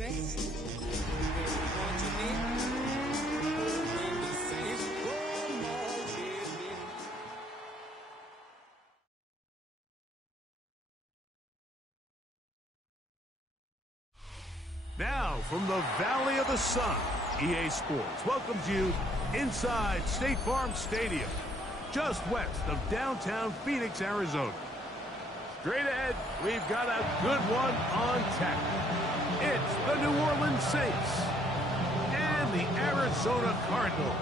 Now, from the Valley of the Sun, EA Sports welcomes you inside State Farm Stadium, just west of downtown Phoenix, Arizona. Straight ahead, we've got a good one on tap. It's the New Orleans Saints and the Arizona Cardinals.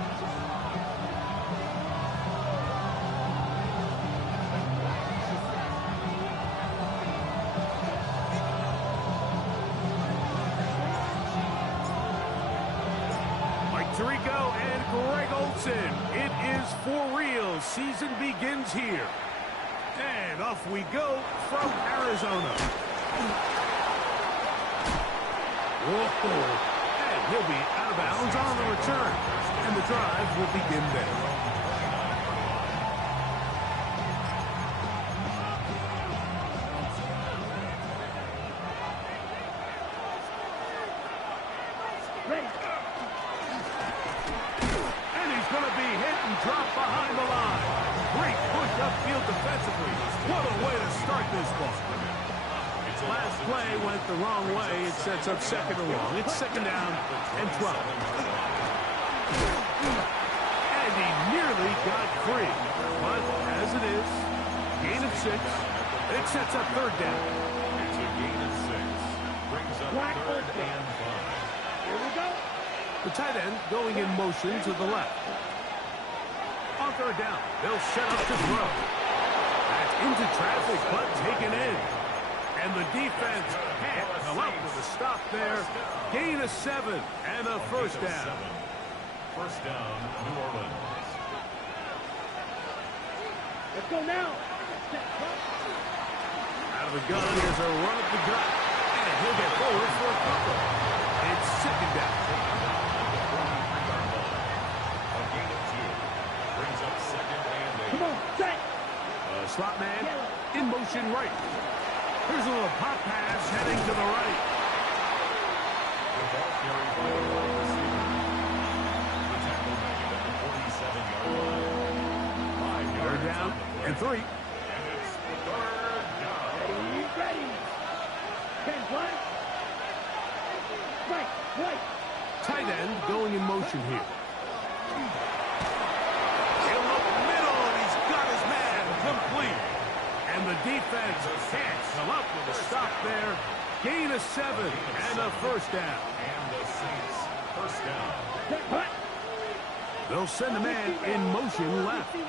Tirico and Greg Olsen. It is for real. Season begins here. And off we go from Arizona. Whoa. And he'll be out of bounds on the return. And the drive will begin there. Drop behind the line. Great push upfield defensively. What a way to start this ball. Last play went the wrong way. It sets up second and long. It's second down and 12. And he nearly got free. But as it is, gain of 6. It sets up third down. It's a gain of 6. Brings up third and 5. Here we go. The tight end going in motion to the left. On third down, they'll set up to throw. That's into traffic, but taken in. And the defense can't come up with a stop there. Gain of 7 and a first down. First down, New Orleans. Let's go now. Out of the gun, here's a run up the gut. And he'll get forward for a couple. It's second down. Come on, set. Slot man in motion right. Here's a little pop pass heading to the right. The ball carried by the wide receiver. The tackle made at the 47-yard line. 5 yards. Third down and 3. And it's third down. Ready. 10 play. Right. Tight end going in motion here. Complete. And the defense can't come up with a stop there. Gain of 7 and a first down. And the Saints first down. They'll send a man in motion left. They'll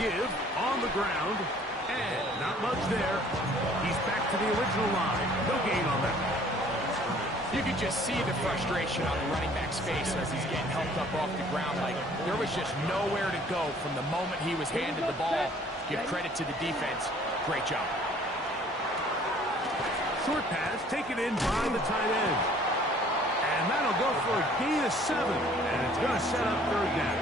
give on the ground. And not much there. He's back to the original line. No gain on that. You could just see the frustration on the running back's face as he's getting helped up off the ground. Like, there was just nowhere to go from the moment he was handed the ball. Give credit to the defense. Great job. Short pass taken in by the tight end. And that'll go for a gain of 7. And it's going to set up third down.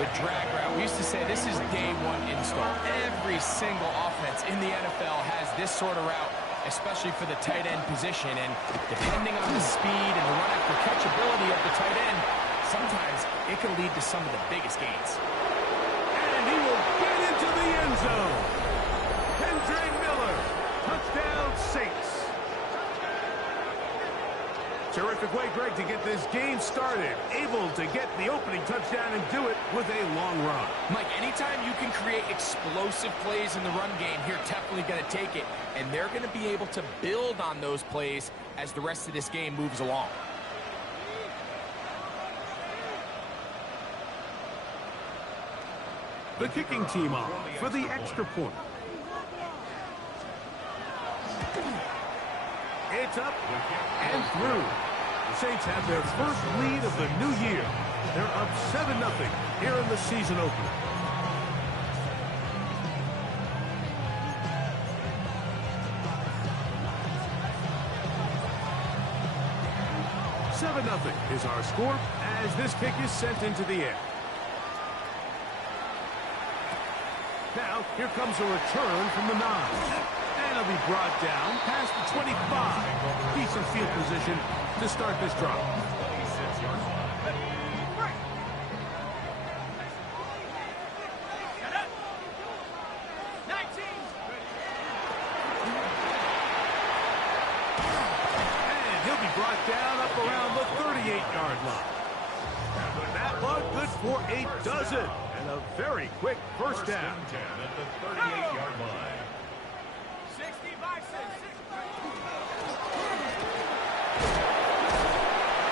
The drag route. We used to say this is day one install. Every single offense in the NFL has this sort of route, especially for the tight end position. And depending on the speed and the run-after-catch ability of the tight end, sometimes it can lead to some of the biggest gains. And he will get into the end zone. Kendra Miller, touchdown Saints. Terrific way, Greg, to get this game started. Able to get the opening touchdown and do it with a long run. Mike, anytime you can create explosive plays in the run game, you're definitely going to take it. And they're going to be able to build on those plays as the rest of this game moves along. The kicking team off for the extra point. It's up and through. The Saints have their first lead of the new year. They're up 7-0 here in the season opener. Nothing is our score as this kick is sent into the air. Now, here comes a return from the 9. And he'll be brought down past the 25. Decent field position to start this drive. 26-yard line. And he'll be brought down up around the 38-yard line. And that one good for a dozen. And a very quick first down. First and 10 at the 38-yard line.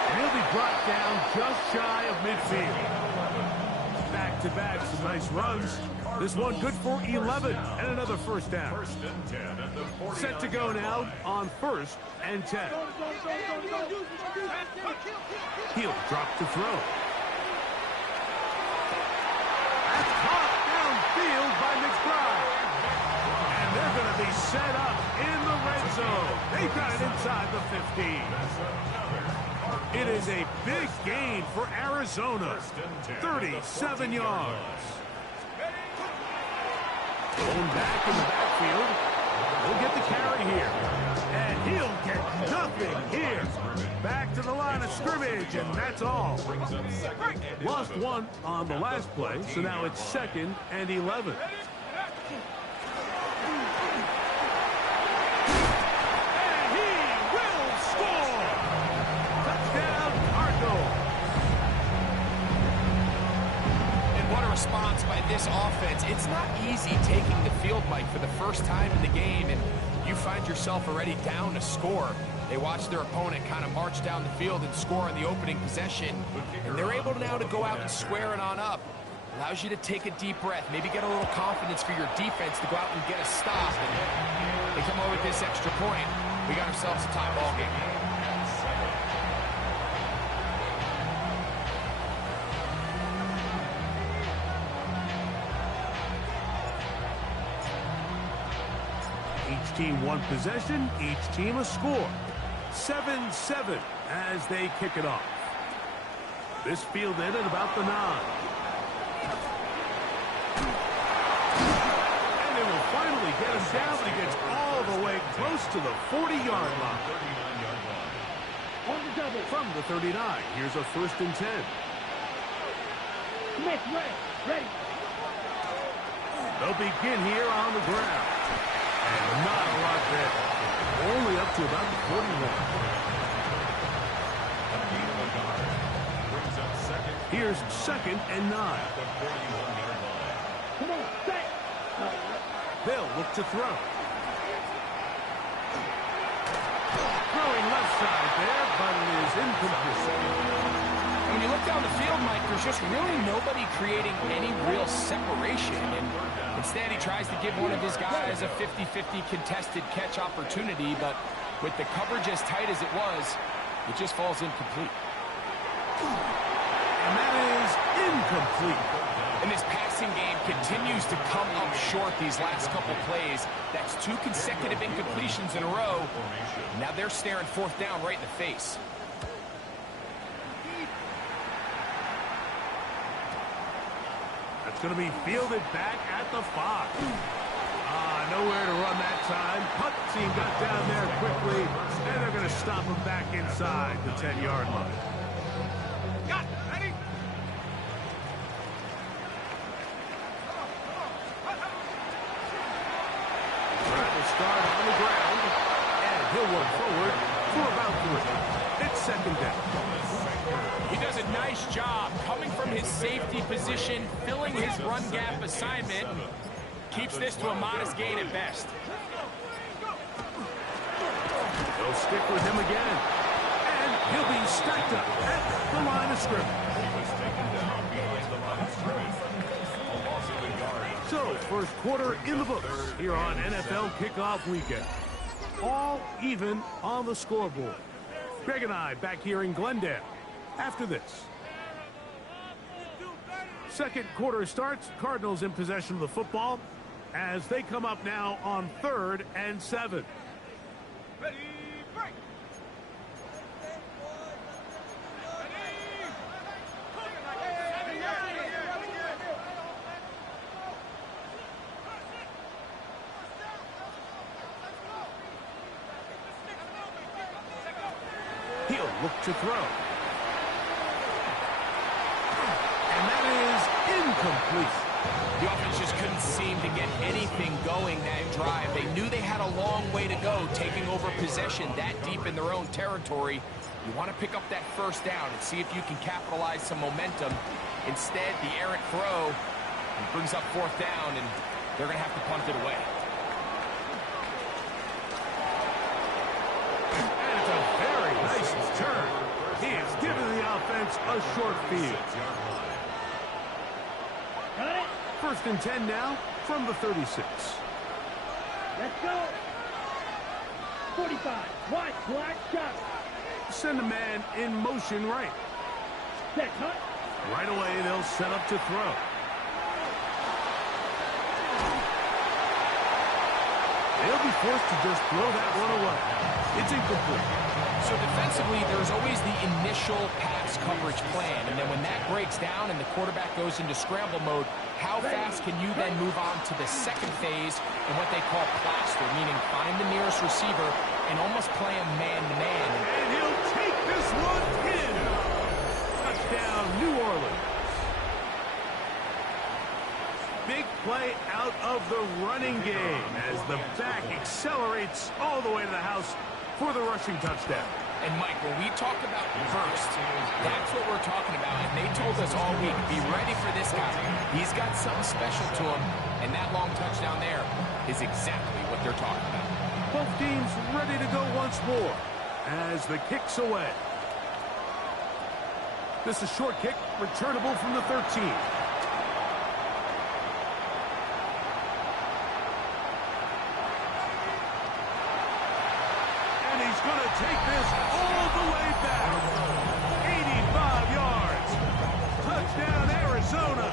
And he'll be brought down just shy of midfield. Back-to-back, some nice runs. This one good for 11 and another first down. First and 10 at the 40. Set to go now on first and 10. He'll drop to throw. That's caught downfield by McBride. And they're going to be set up in the red zone. They've got it inside the 15. It is a big gain for Arizona. 37 yards. Going back in the backfield. He'll get the carry here. And he'll get nothing here. Back to the line of scrimmage, and that's all. Lost one on the last play, so now it's 2nd and 11. And he will score! Touchdown, Cardinals! And what a response by this offense. It's not easy taking the field, Mike, for the first time in the game, and you find yourself already down to score. They watch their opponent kind of march down the field and score on the opening possession, and they're able now to go out and square it on up. Allows you to take a deep breath, maybe get a little confidence for your defense to go out and get a stop. And they come over with this extra point. We got ourselves a tie ball game. Each team one possession, each team a score. 7-7 as they kick it off. This fielded at about the 9. And they will finally get him down, but he gets all the way close to the 40-yard line. From the 39, here's a 1st and 10. Ready. They'll begin here on the ground. And not a lot there. Only up to about the 41. Here's 2nd and 9. Come on, set. They'll look to throw. Throwing left side there, but it is incomplete. When you look down the field, Mike, there's just really nobody creating any real separation. And instead, he tries to give one of his guys a 50-50 contested catch opportunity, but with the coverage as tight as it was, it just falls incomplete. And that is incomplete. And this passing game continues to come up short these last couple plays. That's 2 consecutive incompletions in a row. Now they're staring 4th down right in the face. It's going to be fielded back at the 5. Nowhere to run that time. Punt team got down there quickly, and they're going to stop him back inside the 10-yard line. Ready? Trying to start on the ground, and he'll run forward for about 3. It's 2nd down. He does a nice job coming from his safety position, filling his run gap assignment. Keeps this to a modest gain at best. They'll stick with him again. And he'll be stacked up at the line of scrimmage. So, first quarter in the books here on NFL Kickoff Weekend. All even on the scoreboard. Greg and I back here in Glendale after this. Second quarter starts. Cardinals in possession of the football as they come up now on 3rd and 7. Ready, break. He'll look to throw. And that is incomplete. The offense just couldn't seem to get anything going that drive. They knew they had a long way to go, taking over possession that deep in their own territory. You want to pick up that first down and see if you can capitalize some momentum. Instead, the errant throw brings up fourth down, and they're going to have to punt it away. And it's a very nice return. He has given the offense a short field. First and 10 now from the 36. Let's go. 45. Wide, black shot. Send a man in motion right. Set, cut. Right away, they'll set up to throw. They'll be forced to just throw that one away. It's incomplete. So defensively, there's always the initial pass coverage plan, and then when that breaks down and the quarterback goes into scramble mode, how fast can you then move on to the second phase in what they call plaster, meaning find the nearest receiver and almost play him man-to-man. And he'll take this one in. Touchdown, New Orleans. Big play out of the running game as the back accelerates all the way to the house for the rushing touchdown. And, Mike, when we talk about burst, that's what we're talking about. And they told us all week, be ready for this guy. He's got something special to him, and that long touchdown there is exactly what they're talking about. Both teams ready to go once more as the kick's away. This is a short kick, returnable from the 13. Going to take this all the way back. 85 yards. Touchdown, Arizona.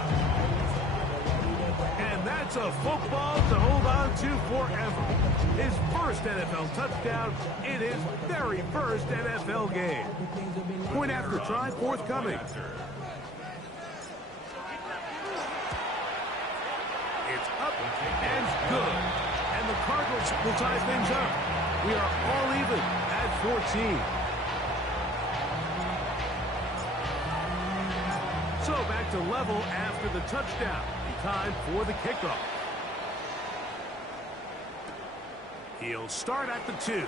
And that's a football to hold on to forever. His first NFL touchdown in his very first NFL game. Point after try forthcoming. It's up and good. And the Cardinals will tie things up. We are all even at 14. So back to level after the touchdown. Time for the kickoff. He'll start at the 2.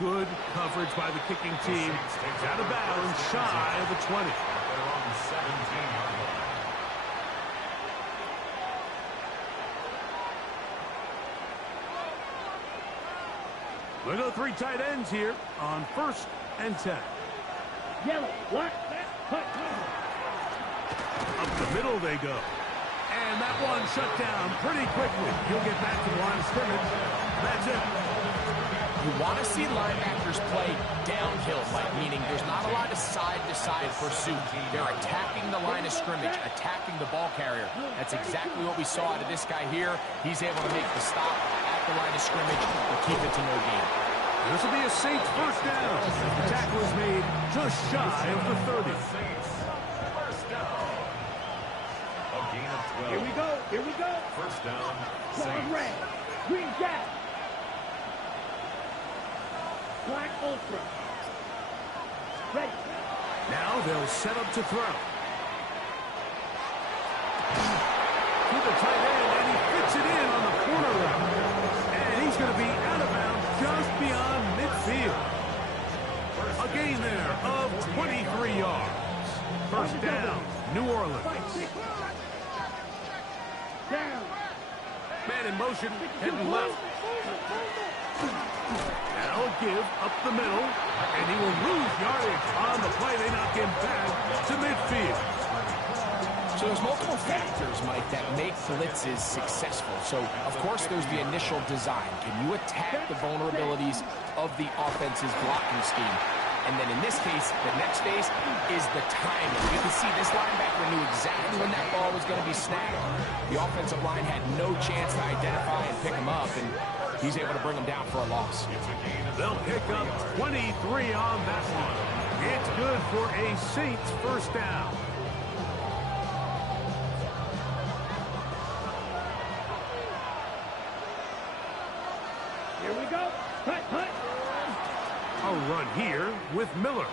Good coverage by the kicking team. Out of bounds, shy of the 20. We'll go 3 tight ends here on first and 10. Yellow, black, cut. Up the middle they go. And that one shut down pretty quickly. He'll get back to the line of scrimmage. That's it. You want to see linebackers play downhill, Mike, meaning there's not a lot of side-to-side pursuit. They're attacking the line of scrimmage, attacking the ball carrier. That's exactly what we saw out of this guy here. He's able to make the stop at the line of scrimmage and keep it to no gain. This will be a Saints first down. The tackle is made just shy of the 30. First down. A gain of 12. Here we go. Here we go. First down. Long Saints. red. Green jack. Black ultra. Ready. Now they'll set up to throw. To the tight end, and he fits it in on the corner route. And he's going to be out of bounds just beyond midfield. A gain there of 23 yards. First down, New Orleans. Down. Man in motion, heading left. Now a give up the middle, and he will lose yardage on the play. They knock him back to midfield. So there's multiple factors, Mike, that make blitzes successful. So, of course, there's the initial design. Can you attack the vulnerabilities of the offense's blocking scheme? And then in this case, the next phase is the timing. You can see this linebacker knew exactly when that ball was going to be snapped. The offensive line had no chance to identify and pick him up, and he's able to bring him down for a loss. They'll pick up 23 on that one. It's good for a Saints first down. Here we go. Cut, cut. run here with Miller.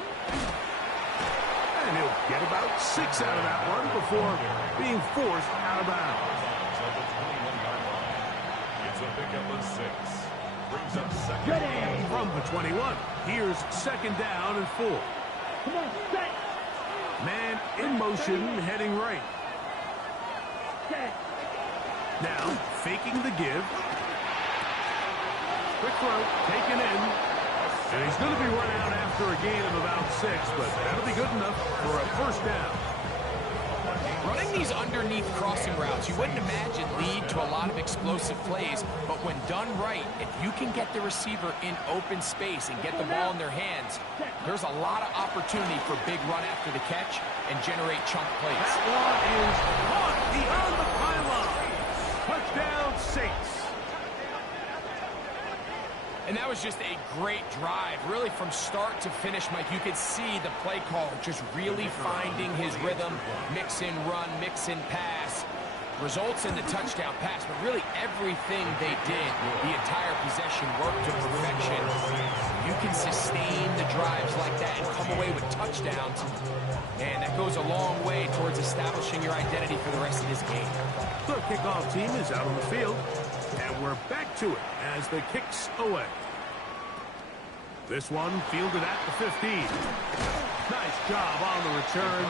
And he'll get about 6 out of that one before being forced out of bounds. It's a pickup of 6. Brings up second. From the 21, here's second down and 4. Come on, set. Man in motion, heading right. Set. Now, faking the give. Quick throw, taken in. And he's going to be run out after a gain of about 6, but that'll be good enough for a first down. Running these underneath crossing routes, you wouldn't imagine lead to a lot of explosive plays, but when done right, if you can get the receiver in open space and get the ball in their hands, there's a lot of opportunity for big run after the catch and generate chunk plays. That one is caught beyond the pylon. Touchdown, Saints. And that was just a great drive, really from start to finish, Mike. You could see the play caller just really finding his rhythm, mix in run, mix in pass. Results in the touchdown pass, but really everything they did, the entire possession worked to perfection. You can sustain the drives like that and come away with touchdowns, and that goes a long way towards establishing your identity for the rest of this game. The kickoff team is out on the field, and we're back to it as the kick's away. This one fielded at the 15. Nice job on the return.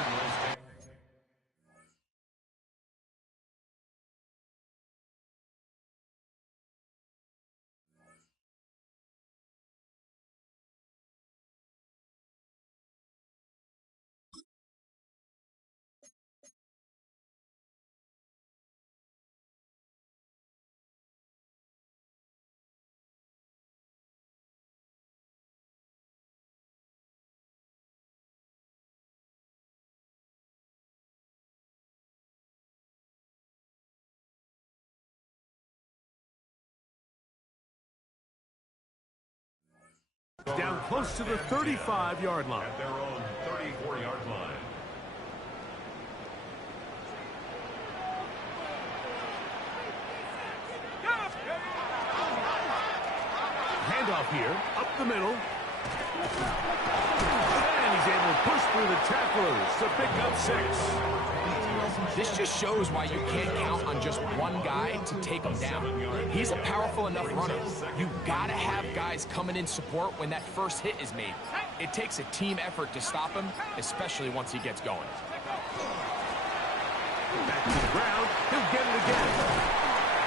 Down close to the 35-yard line. At their own 34-yard line. Handoff here, up the middle. And he's able to push through the tacklers to pick up 6. This just shows why you can't count on just one guy to take him down. He's a powerful enough runner. You gotta have guys coming in support when that first hit is made. It takes a team effort to stop him, especially once he gets going. Back to the ground, he'll get it again.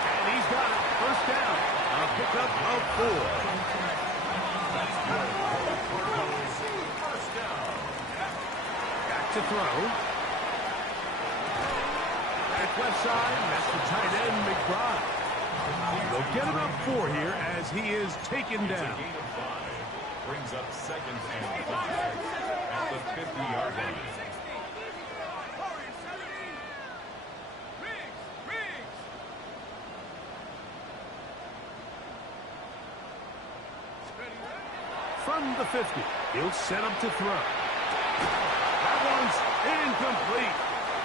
And he's got it, first down. A pickup of 4. Back to throw. Left side, that's the tight end, McBride. They'll get about 4 here as he is taken down. Gain of 5. Brings up second and 5 at the 50-yard line. From the 50, he'll set up to throw. That one's incomplete.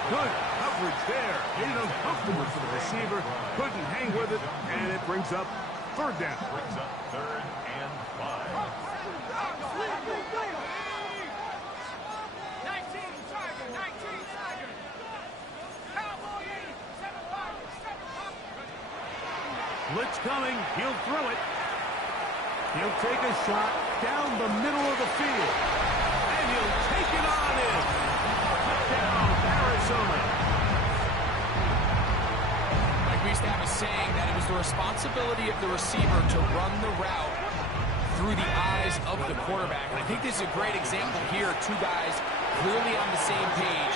Good coverage there. Made it uncomfortable for the receiver. Couldn't hang with it, and it brings up third down. Brings up third and 5. Blitz coming. He'll throw it. He'll take a shot down the middle of the field. And he'll take it on in. Touchdown, Arizona. Like we used to have a saying that it was the responsibility of the receiver to run the route through the eyes of the quarterback. And I think this is a great example here. 2 guys clearly on the same page.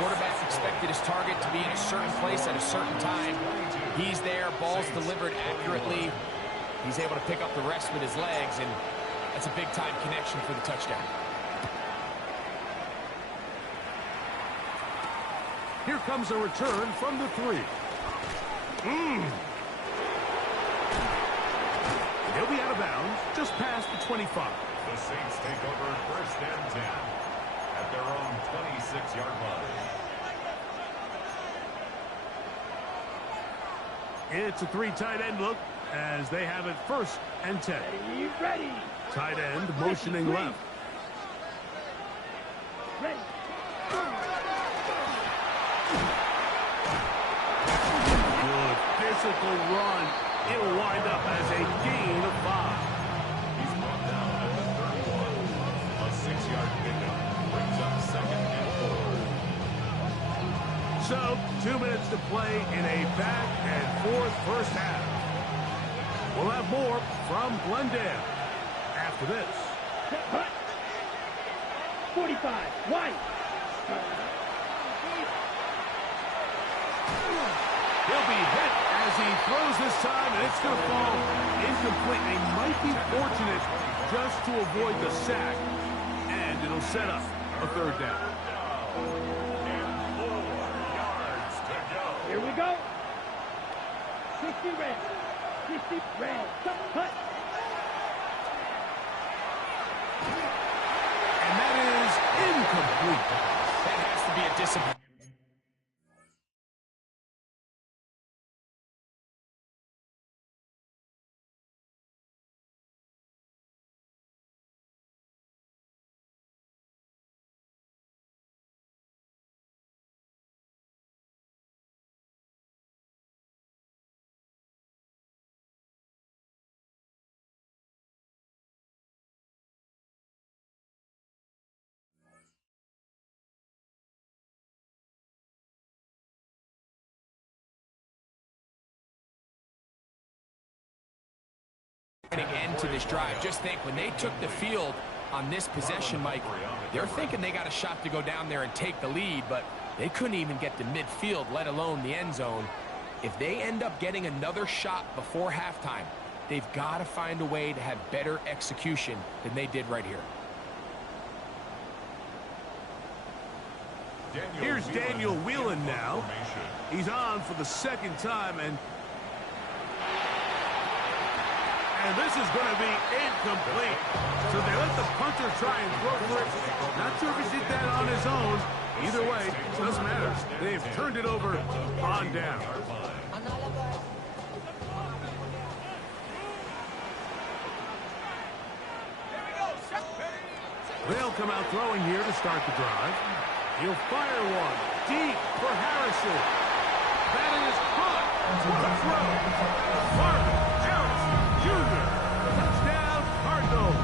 Quarterback expected his target to be in a certain place at a certain time. He's there, ball's delivered accurately. He's able to pick up the rest with his legs, and that's a big-time connection for the touchdown. Here comes a return from the 3. He'll be out of bounds, just past the 25. The Saints take over first and 10 at their own 26-yard line. It's a 3 tight end look, as they have it 1st and 10. Ready, ready. Tight end motioning left. Ready. Good physical run. It'll wind up as a gain of 5. He's brought down at the 31. A 6-yard pickup brings up 2nd and 4. So, 2 minutes to play in a back and forth first half. We'll have more from Glendale after this. Cut. 45. Wide. He'll be hit as he throws this time, and it's going to fall incomplete. They might be fortunate just to avoid the sack, and it'll set up a 3rd down. And 4 yards to go. Here we go. 60 red. 60 red. Cut. And that is incomplete. That has to be a disappointment. End to this drive. Just think, when they took the field on this possession, Mike, they're thinking they got a shot to go down there and take the lead, but they couldn't even get to midfield, let alone the end zone. If they end up getting another shot before halftime, they've got to find a way to have better execution than they did right here. Here's Daniel Whelan now. He's on for the 2nd time, and this is going to be incomplete. So they let the punter try and throw for it. Not sure if he did that on his own. Either way, it doesn't matter. They've turned it over on down. They'll come out throwing here to start the drive. He'll fire one deep for Harrison. That is caught. What a throw. Marvin Harrison Jr. Touchdown, Cardinals.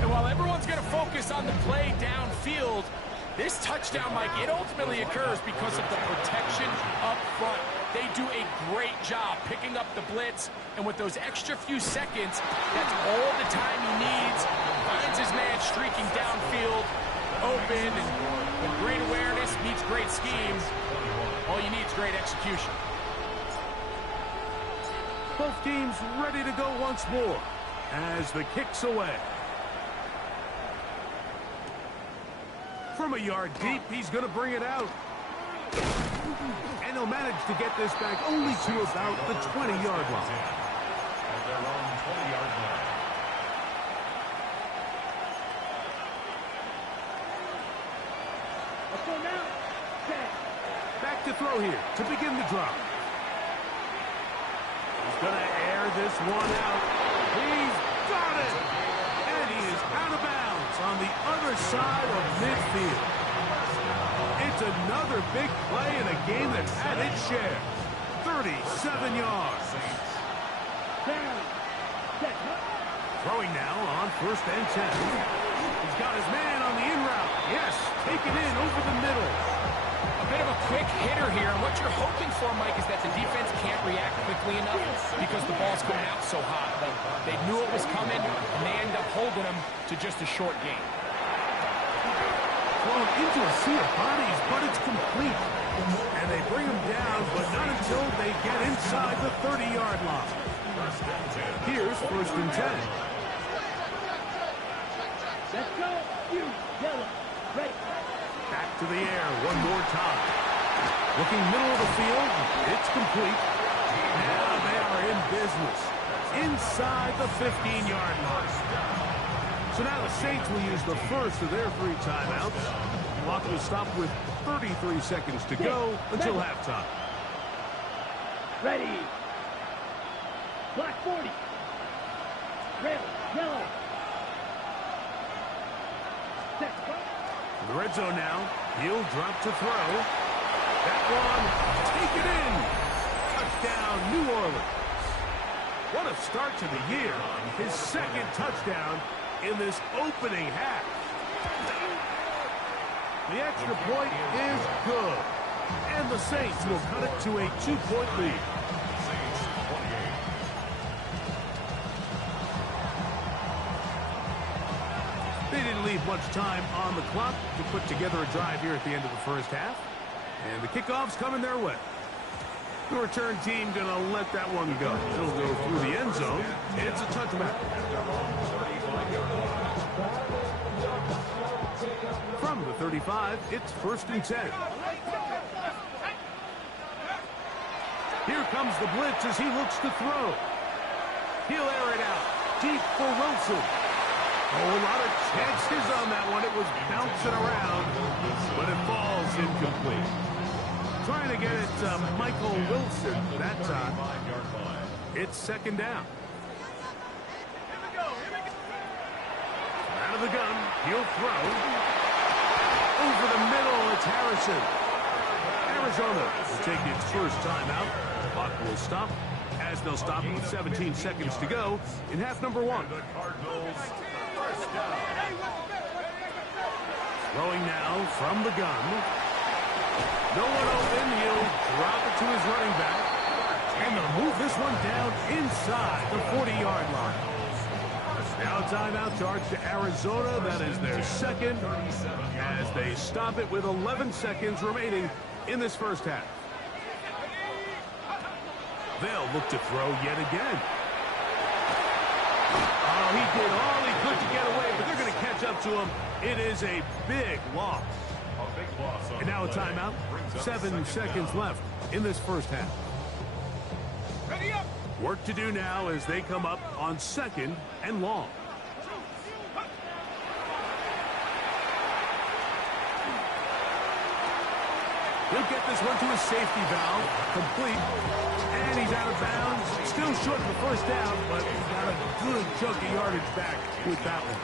And while everyone's going to focus on the play downfield, this touchdown, Mike, it ultimately occurs because of the protection up front. They do a great job picking up the blitz, and with those extra few seconds, that's all the time he needs. Finds his man streaking downfield, open, and with great awareness meets great schemes. All you need is great execution. Both teams ready to go once more as the kick's away. From a yard deep, he's going to bring it out. And he'll manage to get this back only to about the 20-yard line. At their own 20-yard line. Let's go now. Set. Back to throw here to begin the drive. He's going to air this one out. He's got it! And he is out of bounds on the other side of midfield. It's another big play in a game that had its share. 37 yards. Down. Set. Throwing now on 1st and 10. He's got his man on the in route. Yes, taken in over the middle. A bit of a quick hitter here, and what you're hoping for, Mike, is that the defense can't react quickly enough because the ball's coming out so hot. But they knew it was coming, and they end up holding him to just a short gain. Thrown into a sea of bodies, but it's complete. And they bring him down, but not until they get inside the 30-yard line. Here's 1st and 10. Let's go. You. Yellow. Ready. Back to the air one more time. Looking middle of the field, it's complete. Now they are in business. Inside the 15-yard line. So now the Saints will use the first of their 3 timeouts. Clock will stop with 33 seconds to go until halftime. Ready. Black 40. Red, yellow. Set. The red zone now. He'll drop to throw. That one, take it in. Touchdown, New Orleans. What a start to the year. His second touchdown in this opening half. The extra point is good. And the Saints will cut it to a 2-point lead. They didn't leave much time on the clock to put together a drive here at the end of the first half. And the kickoff's coming their way. The return team going to let that one go. It'll go through the end zone. It's a touchback. From the 35, it's 1st and 10. Here comes the blitz as he looks to throw. He'll air it out. Deep for Wilson. Oh, a lot of chances on that one. It was bouncing around, but it falls incomplete. Trying to get it to Michael Wilson that time. It's 2nd down. Out of the gun, he'll throw. Over the middle, it's Harrison. Arizona will take its first timeout. Clock will stop as they'll stop with 17 seconds to go in half number 1. The Cardinals, first down. Throwing now from the gun. No one open. He'll drop it to his running back. And they'll move this one down inside the 40-yard line. Now timeout charge to Arizona. That is their second as they stop it with 11 seconds remaining in this first half. They'll look to throw yet again. Oh, he did all he could to get away, but they're going to catch up to him. It is a big loss. And now a timeout. 7 seconds left in this first half. Ready up. Work to do now as they come up on 2nd and long. He'll get this one to his safety valve. Complete. And he's out of bounds. Still short of the first down, but he's got a good chunk of yardage back with that one.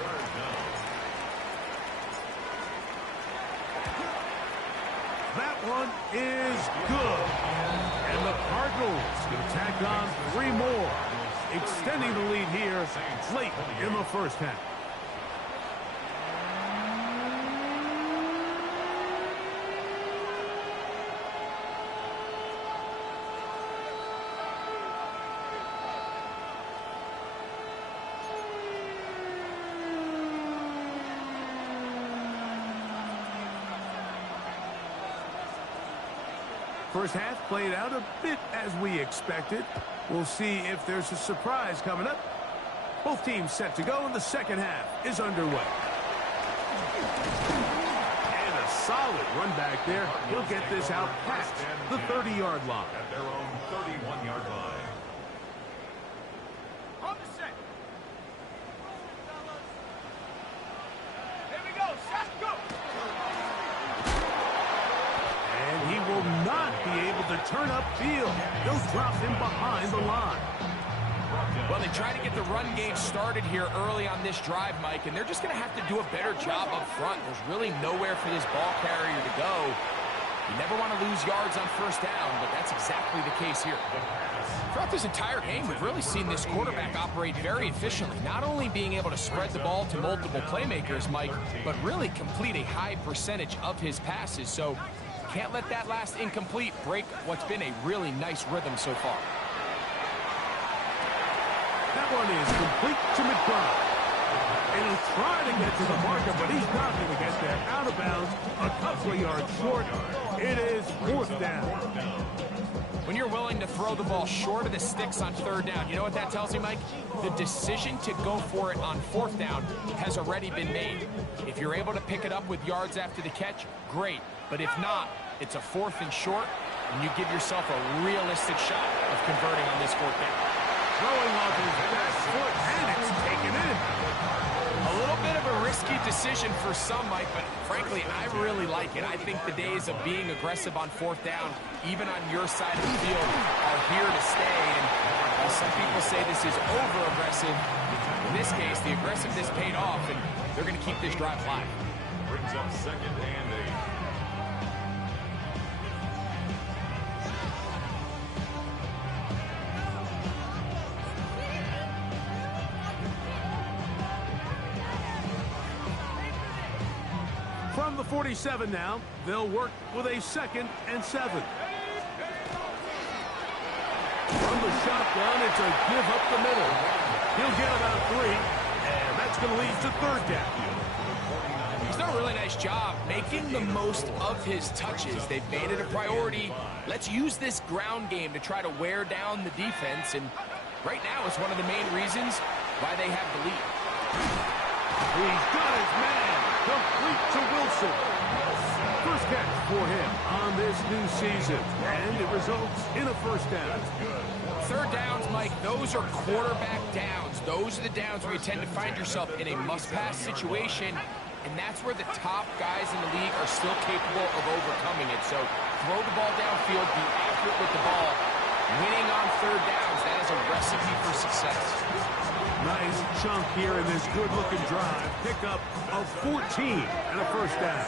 That one is good. And the Cardinals can tack on 3 more, extending the lead here late in the first half. First half played out a bit as we expected. We'll see if there's a surprise coming up. Both teams set to go, and the second half is underway. And a solid run back there. He'll get this out past the 30-yard line. At their own 31-yard line. On the set. Here we go. Set, go. And he will not be able to turn upfield. They'll drop him behind the line. Well, they try to get the run game started here early on this drive, Mike, and they're just going to have to do a better job up front. There's really nowhere for this ball carrier to go. You never want to lose yards on first down, but that's exactly the case here. Throughout this entire game, we've really seen this quarterback operate very efficiently, not only being able to spread the ball to multiple playmakers, Mike, but really complete a high percentage of his passes. So can't let that last incomplete break what's been a really nice rhythm so far. That one is complete to McBride. And he'll try to get to the marker, but he's not going to get there. Out of bounds, a couple of yards short. It is 4th down. When you're willing to throw the ball short of the sticks on 3rd down, you know what that tells me, Mike? The decision to go for it on 4th down has already been made. If you're able to pick it up with yards after the catch, great. But if not, it's a 4th and short, and you give yourself a realistic shot of converting on this 4th down. Throwing off his back foot, and it's taken in. A little bit of a risk risky decision for some, Mike, but frankly, I really like it. I think the days of being aggressive on fourth down, even on your side of the field, are here to stay. And while some people say this is over-aggressive, in this case, the aggressiveness paid off, and they're going to keep this drive alive. Brings up 2nd and 8. From the 47 now, they'll work with a 2nd and 7. From the shotgun, it's a give up the middle. He'll get about 3, and that's going to lead to 3rd down. He's done a really nice job making the most of his touches. They've made it a priority. Let's use this ground game to try to wear down the defense, and right now it's one of the main reasons why they have the lead. He's got his man. Complete to Wilson. First catch for him on this new season, and it results in a 1st down. 3rd downs, Mike, those are quarterback downs. Those are the downs where you tend to find yourself in a must-pass situation, and that's where the top guys in the league are still capable of overcoming it. So throw the ball downfield, be accurate with the ball. Winning on 3rd downs, that is a recipe for success. Nice chunk here in this good-looking drive. Pick up of 14 and a 1st down.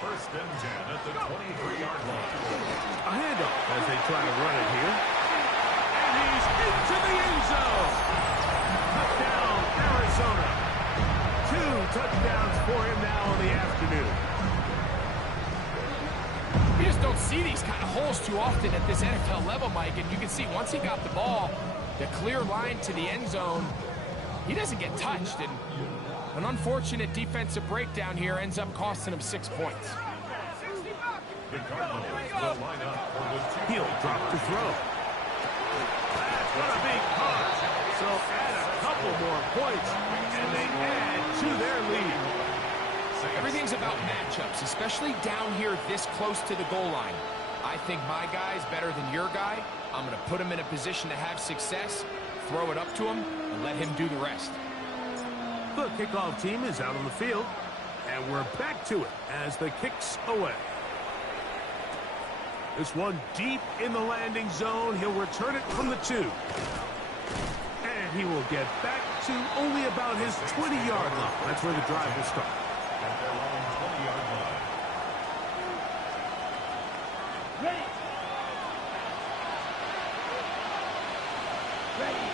1st and 10 at the 23-yard line. A handoff as they try to run it here. And he's into the end zone. Touchdown, Arizona. 2 touchdowns for him now in the afternoon. You just don't see these kind of holes too often at this NFL level, Mike, and you can see once he got the ball, the clear line to the end zone, he doesn't get touched, and an unfortunate defensive breakdown here ends up costing him 6 points. The Cardinals will line up for the He'll drop to throw. That's what a big punch. So add a couple more points, and they add to their lead. Everything's about matchups, especially down here this close to the goal line. I think my guy's better than your guy. I'm going to put him in a position to have success, throw it up to him, and let him do the rest. The kickoff team is out on the field, and we're back to it as the kick's away. This one deep in the landing zone. He'll return it from the 2. And he will get back to only about his 20-yard line. That's where the drive will start. at their own 20-yard line. Ready. Ready.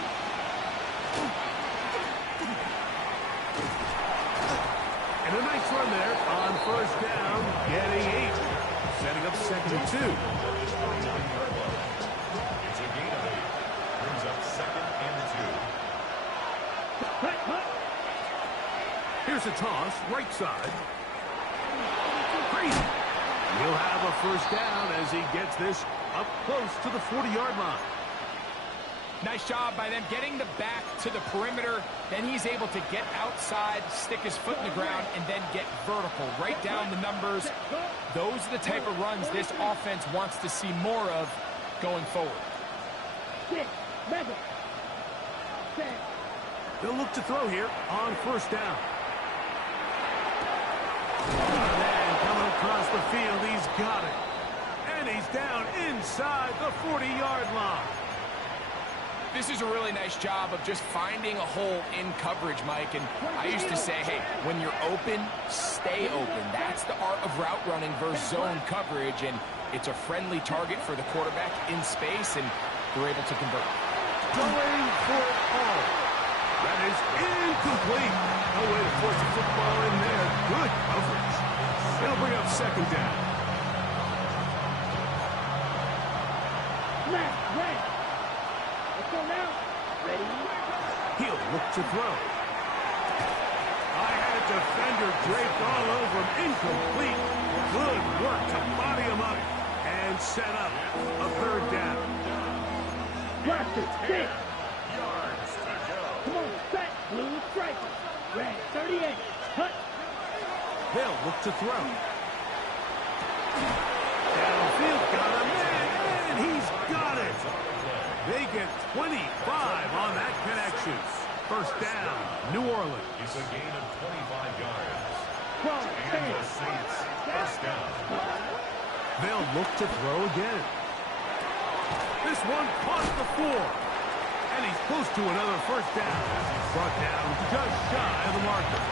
And a nice run there on 1st down, getting 8. Setting up 2nd and 2. It's a gain of 8. Brings up 2nd and 2. Cut, cut. Here's a toss, right side. Crazy. He'll have a 1st down as he gets this up close to the 40-yard line. Nice job by them getting the back to the perimeter. Then he's able to get outside, stick his foot in the ground, and then get vertical. Right down the numbers. Those are the type of runs this offense wants to see more of going forward. 6, 7, 10. They'll look to throw here on 1st down. And then coming across the field, he's got it. And he's down inside the 40-yard line. This is a really nice job of just finding a hole in coverage, Mike. And I used to say, hey, when you're open, stay open. That's the art of route running versus zone coverage. And it's a friendly target for the quarterback in space, and they're able to convert. Going for it all. That is incomplete. No way to force the football in there. Good coverage. It'll bring up 2nd down. Left, right. Let's go now. Ready. He'll look to throw. I had a defender draped all over him. Incomplete. Good work to body him up and set up a 3rd down. Blaster, 6. Come on, set. Blue striker. Red, 38. Cut. They'll look to throw. Downfield, got a man, and he's got it. They get 25 on that connection. First down, New Orleans. It's a gain of 25 yards. Wrong. And the Saints first down. They'll look to throw again. This one caught the floor. And he's close to another first down. Brought down just shy of the marker.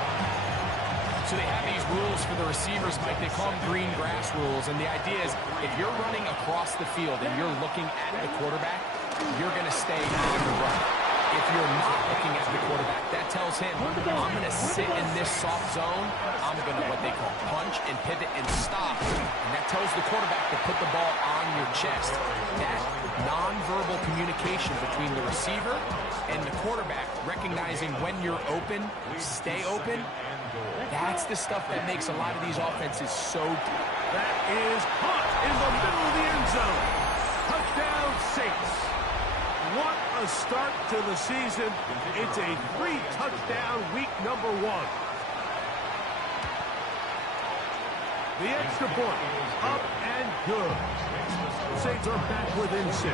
So they have these rules for the receivers, Mike. They call them green grass rules. And the idea is if you're running across the field and you're looking at the quarterback, you're going to stay on the run. If you're not looking at the quarterback, that tells him, I'm going to sit in this soft zone. I'm going to what they call punch and pivot and stop. And that tells the quarterback to put the ball on your chest. That nonverbal communication between the receiver and the quarterback, recognizing when you're open, stay open, that's the stuff that makes a lot of these offenses so good. That is caught in the middle of the end zone. Touchdown, Saints. What a start to the season. It's a 3-touchdown week number 1. The extra point, up and good. The Saints are back within 6.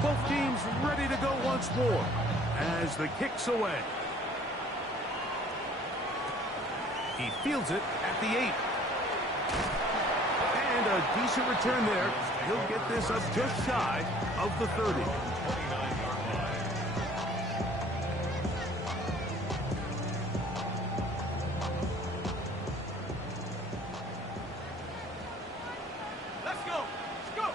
Both teams ready to go once more as the kick's away. He fields it at the 8. And a decent return there. He'll get this up just shy of the 30. Let's go. Let's go.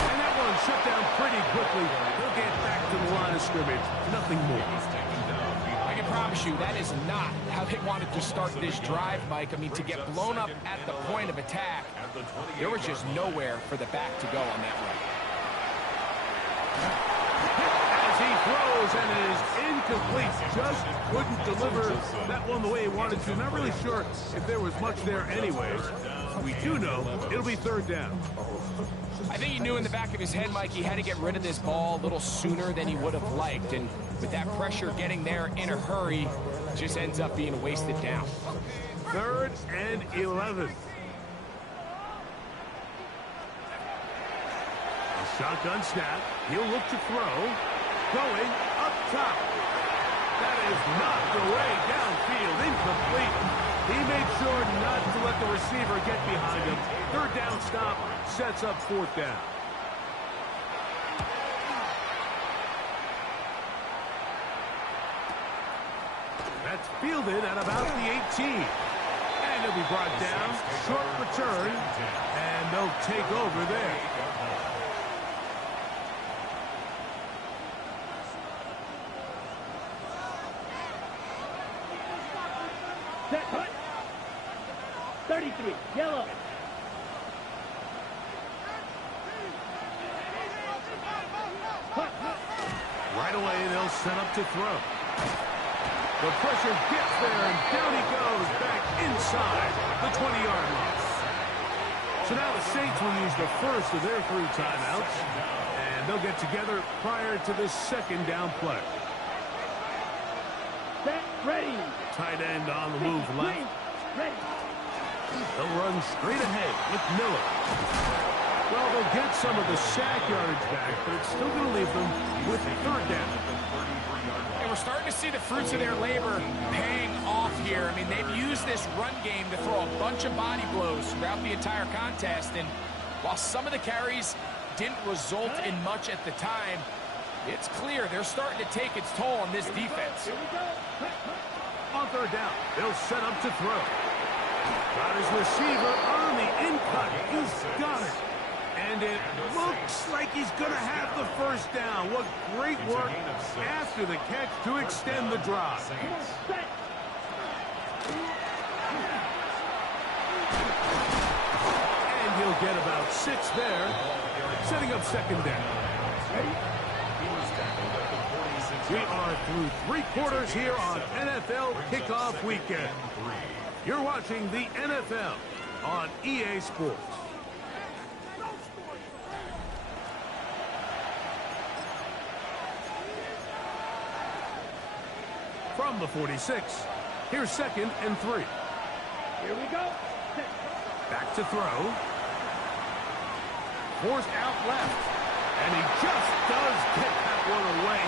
And that one shut down pretty quickly. He'll get back to the line of scrimmage. Nothing more. I can promise you that is not how they wanted to start this drive, Mike. I mean, to get blown up at the point of attack, there was just nowhere for the back to go on that run. As he throws, and it is incomplete. Just couldn't deliver that one the way he wanted to. Not really sure if there was much there anyways. We do know it'll be third down. I think he knew in the back of his head, Mike, he had to get rid of this ball a little sooner than he would have liked. And with that pressure getting there in a hurry, just ends up being a wasted down. 3rd and 11. A shotgun snap. He'll look to throw. Going up top. That is knocked away downfield. Incomplete. He made sure not to let the receiver get behind him. 3rd down stop sets up 4th down. That's fielded at about the 18. And he'll be brought down. Short return. And they'll take over there. Set, hut. 33, yellow. Hut, hut. Right away, they'll set up to throw. The pressure gets there, and down he goes back inside the 20-yard line. So now the Saints will use the first of their 3 timeouts, and they'll get together prior to this 2nd down play. Set, ready. Tight end on the move left. Ready. They'll run straight ahead with Miller. Well, they'll get some of the sack yardage back, but it's still going to leave them with 3rd down. And we're starting to see the fruits of their labor paying off here. I mean, they've used this run game to throw a bunch of body blows throughout the entire contest. And while some of the carries didn't result in much at the time, it's clear they're starting to take its toll on this defense. On 3rd down, they'll set up to throw. Got his receiver on the in-cut. He's got it. And it looks like he's going to have the first down. What great work after the catch to extend the drive. And he'll get about 6 there, setting up 2nd down. We are through 3 quarters here on NFL Kickoff Weekend. You're watching the NFL on EA Sports. From the 46, here's 2nd and 3. Here we go. Back to throw. Forced out left. And he just does get that one away.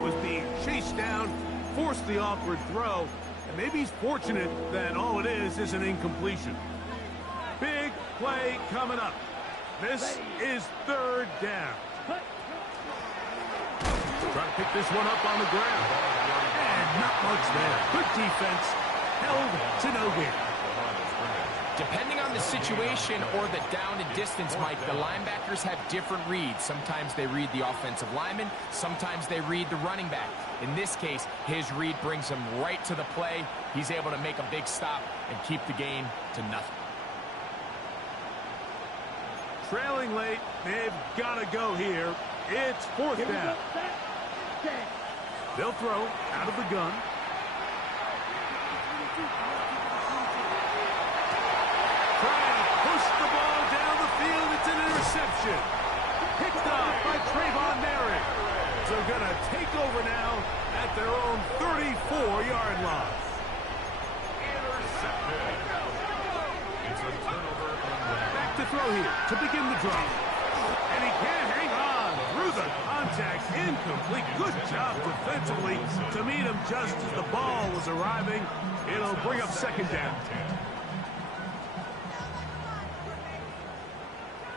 Was being chased down, forced the awkward throw, and maybe he's fortunate that all it is an incompletion. Big play coming up. This is third down. Trying to pick this one up on the ground. And not much there. Good defense, held to no gain. Depending on the situation or the down and distance, Mike, the linebackers have different reads. Sometimes they read the offensive lineman. Sometimes they read the running back. In this case, his read brings him right to the play. He's able to make a big stop and keep the gain to nothing. Trailing late, they've got to go here. It's fourth down. They'll throw out of the gun. Trying to push the ball down the field. It's an interception. Picked up by Trayvon Merrick. So going to take over now at their own 34-yard line. Intercepted. It's a turnover on Back to throw here to begin the drive. And he can't hang on through the contact. Incomplete. Good job defensively to meet him just as the ball was arriving. It'll bring up second down.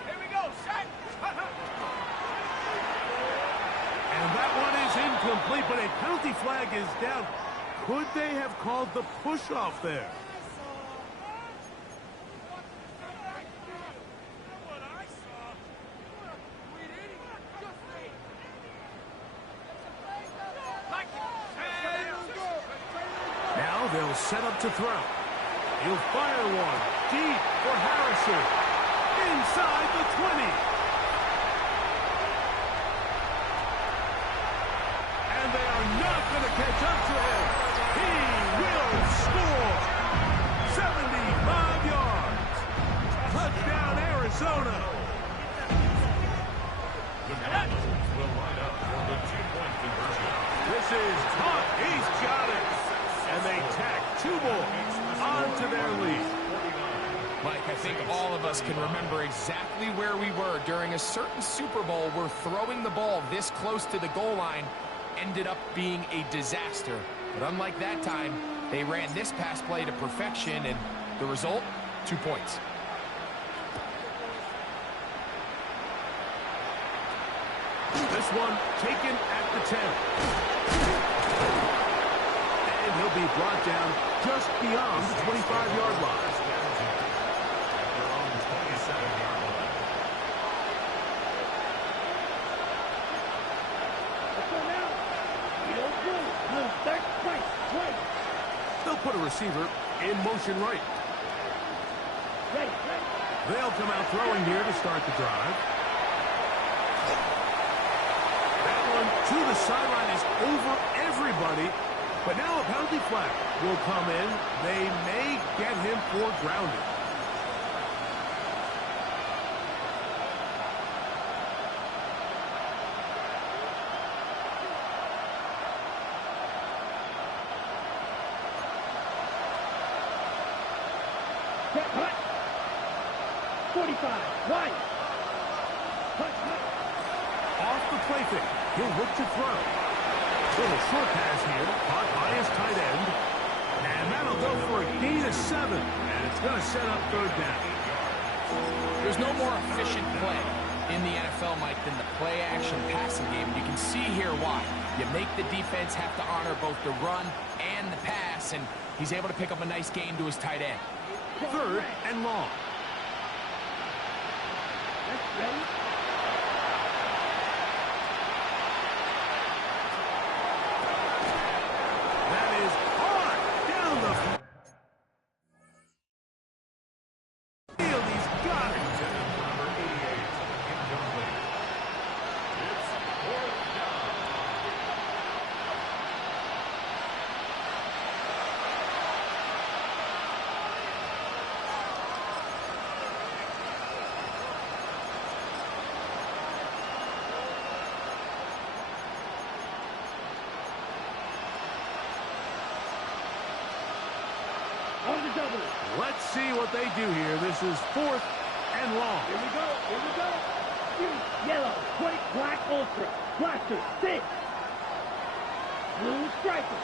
Here we go, set. And that one is incomplete, but a penalty flag is down. Could they have called the push-off there? Now they'll set up to throw. He'll fire one deep for Harrison. Inside the 20. And they are not going to catch up to him. He will score. 75 yards. Touchdown, Arizona. The Cardinals will line up for the two-point conversion. This is caught. He's got it. And they tack two more onto their lead. Mike, I think all of us can remember exactly where we were during a certain Super Bowl where throwing the ball this close to the goal line ended up being a disaster. But unlike that time, they ran this pass play to perfection, and the result, 2 points. This one taken at the 10. And he'll be brought down just beyond the 25-yard line. Their own 27-yard line. They'll put a receiver in motion right. They'll come out throwing here to start the drive. That one to the sideline is over everybody. But now a penalty flag will come in. They may get him for grounding. Hut. 45. Right. Hut. Off the play fake. He'll look to throw. Little short pass here, caught by his tight end. And that'll go for a gain of 7. And it's going to set up third down. There's no more efficient play in the NFL, Mike, than the play-action passing game. And you can see here why. You make the defense have to honor both the run and the pass, and he's able to pick up a nice gain to his tight end. Third and long. Ready? That is hard down the field. He's got it. Number 88, incomplete. It's fourth down. On the double. Let's see what they do here. This is fourth and long. Here we go. Here we go. Yellow, white, black, ultra. Blaster, 6. Blue striker.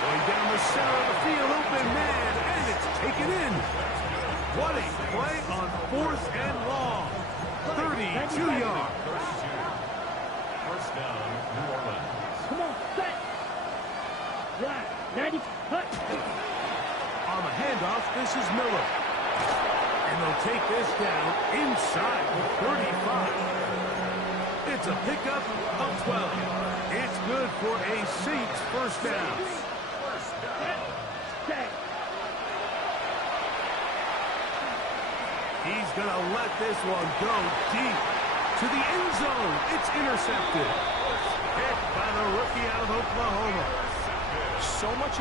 Going down the center of the field, open man, and it's taken in. What a play on fourth and long. 32 yards. First down, New Orleans. Come on, set. Black, 90, cut. On the handoff, this is Miller. And they'll take this down inside the 35. It's a pickup of 12. It's good for a Saints first down. Set. He's going to let this one go deep to the end zone. It's intercepted. Hit by the rookie out of Oklahoma. So much